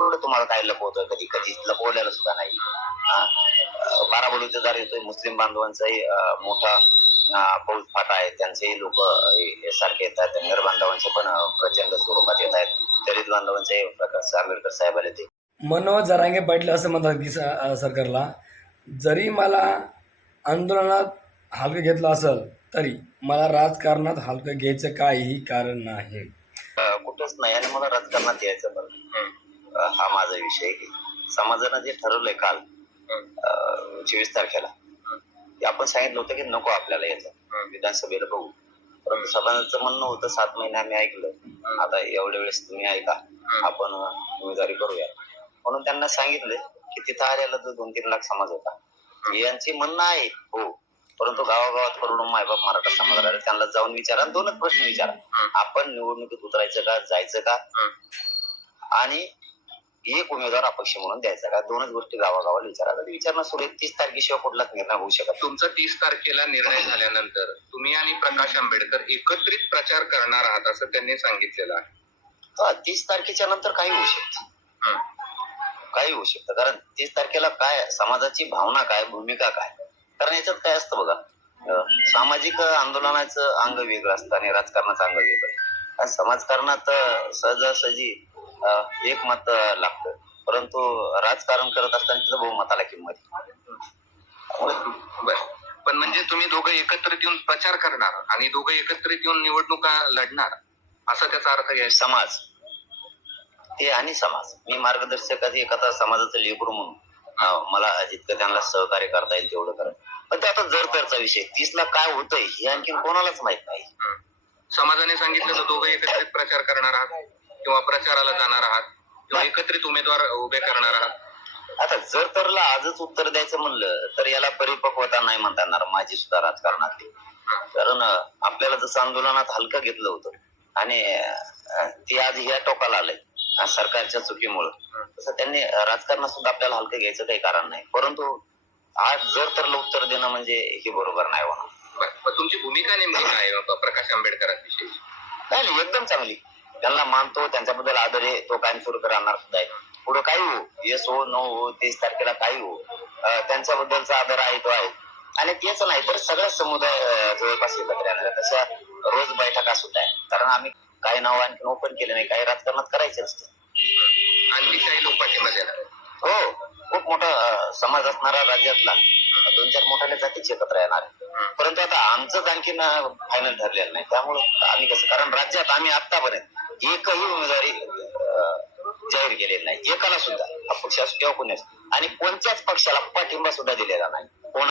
एवढं तुम्हाला काय लपवतोय? कधी कधी लपवलेलं सुद्धा नाही. बाराबोलीचा जर येतोय मुस्लिम बांधवांचाही मोठा फौज फाटा आहे. त्यांचेही लोक सारखे येतात. धनगर बांधवांचे पण प्रचंड स्वरूपात येत आहेत. दलित बांधवांचे प्रकाश आंबेडकर साहेब आले ते. मनोज जरांगे पाटील असं म्हणतात की सरकारला जरी मला आंदोलनात हलकं घेतलं असेल तरी मला राजकारणात हलकं घ्यायचं काहीही कारण नाही. कुठंच नाही. आणि मला राजकारणात यायचं पण हा माझा विषय आहे. की समाजानं जे ठरवलंय काल चोवीस तारखेला आपण सांगितलं होतं की नको आपल्याला याचं. विधानसभेला बघू. परंतु सभाचं म्हणणं होतं सात महिने आम्ही ऐकलं. आता एवढ्या वेळेस तुम्ही ऐका. आपण उमेदवारी करूया. म्हणून त्यांना सांगितलं की तिथं आल्याला तर दोन तीन लाख समाज होता. यांचे म्हणणं आहे हो. परंतु गावागावात करून मायबाप मराठा समाजाला राहिले त्यांना जाऊन विचारा आणि दोनच प्रश्न विचारा. आपण निवडणुकीत उतरायचं का जायचं का? आणि एक उमेदवार अपक्ष म्हणून द्यायचा का? दोनच गोष्टी गावागावाला विचारा. तर विचारणं सुरू आहे. तीस तारखेशिवाय कुठलाच निर्णय होऊ शकत तुमचा तीस तारखेला निर्णय झाल्यानंतर तुम्ही आणि प्रकाश आंबेडकर एकत्रित प्रचार करणार आहात असं त्यांनी सांगितलेलं आहे. हा, तीस तारखेच्या नंतर काही होऊ शकतं. हं. काही होऊ शकतं. कारण तीस तारखेला काय समाजाची भावना काय भूमिका काय? कारण याच्यात काय असतं बघा सामाजिक आंदोलनाचं अंग वेगळं असतं आणि राजकारणाचं अंग वेगळं. आणि समाजकारणात सहजासहजी एक मत लागतं. परंतु राजकारण करत असताना तिथं बहुमताला किंमत. पण म्हणजे तुम्ही दोघं एकत्रित येऊन प्रचार करणार आणि दोघं एकत्रित येऊन निवडणुका लढणार असा त्याचा अर्थ घ्यायचा? समाज. ते आणि समाज. मी मार्गदर्शकाची एखादा समाजाचं लेकरू म्हणून मला जितकं त्यांना सहकार्य करता येईल तेवढं करा पण ते आता जर तरचा विषय तीसला काय होतंय हे आणखी कोणालाच माहीत नाही. समाजाने सांगितलं तर दोघं एकत्रित प्रचार करणार आहात? किंवा प्रचाराला जाणार आहात किंवा एकत्रित उमेदवार उभे करणार आहात? आता जर तरला आजच उत्तर द्यायचं म्हणलं तर याला परिपक्वता नाही म्हणता येणार माझी सुद्धा राजकारणातली. कारण आपल्याला जसं आंदोलनात हलकं घेतलं होतं आणि ते आज ह्या टोकाला आलंय सरकारच्या चुकीमुळं. तसं त्यांनी राजकारणात सुद्धा आपल्याला हलकं घ्यायचं काही कारण नाही. परंतु आज जर तरला उत्तर देणं म्हणजे हे बरोबर नाही होणार. तुमची भूमिका नेमकी काय प्रकाश आंबेडकरांविषयी? नाही, एकदम चांगली. त्यांना मानतो त्यांच्याबद्दल आदर आहे तो कायम सुरू राहणार सुद्धा आहे. पुढे काही हो येस हो नो हो तीस तारखेला काही हो त्यांच्याबद्दलचा आदर आहे तो आहे. आणि तेच नाही तर सगळ्या समुदाय जवळपास एकत्र येणार. तशा रोज बैठका सुद्धा आहे कारण आम्ही काही नाव आणखी ओपन केले नाही काही राजकारणात करायचे असते आणखी काही लोक पाठिंबा देणार. हो खूप मोठा समाज असणारा राज्यातला दोन चार मोठ्या जातीचे एकत्र येणार आहे परंतु आता आमचंच आणखीन फायनल ठरलेलं नाही. त्यामुळे आम्ही कसं कारण राज्यात आम्ही आतापर्यंत एकही उमेदवारी जाहीर केलेली नाही. एकाला सुद्धा पक्ष असू किंवा कोणी असो. आणि कोणत्याच पक्षाला पाठिंबा सुद्धा दिलेला नाही. कोण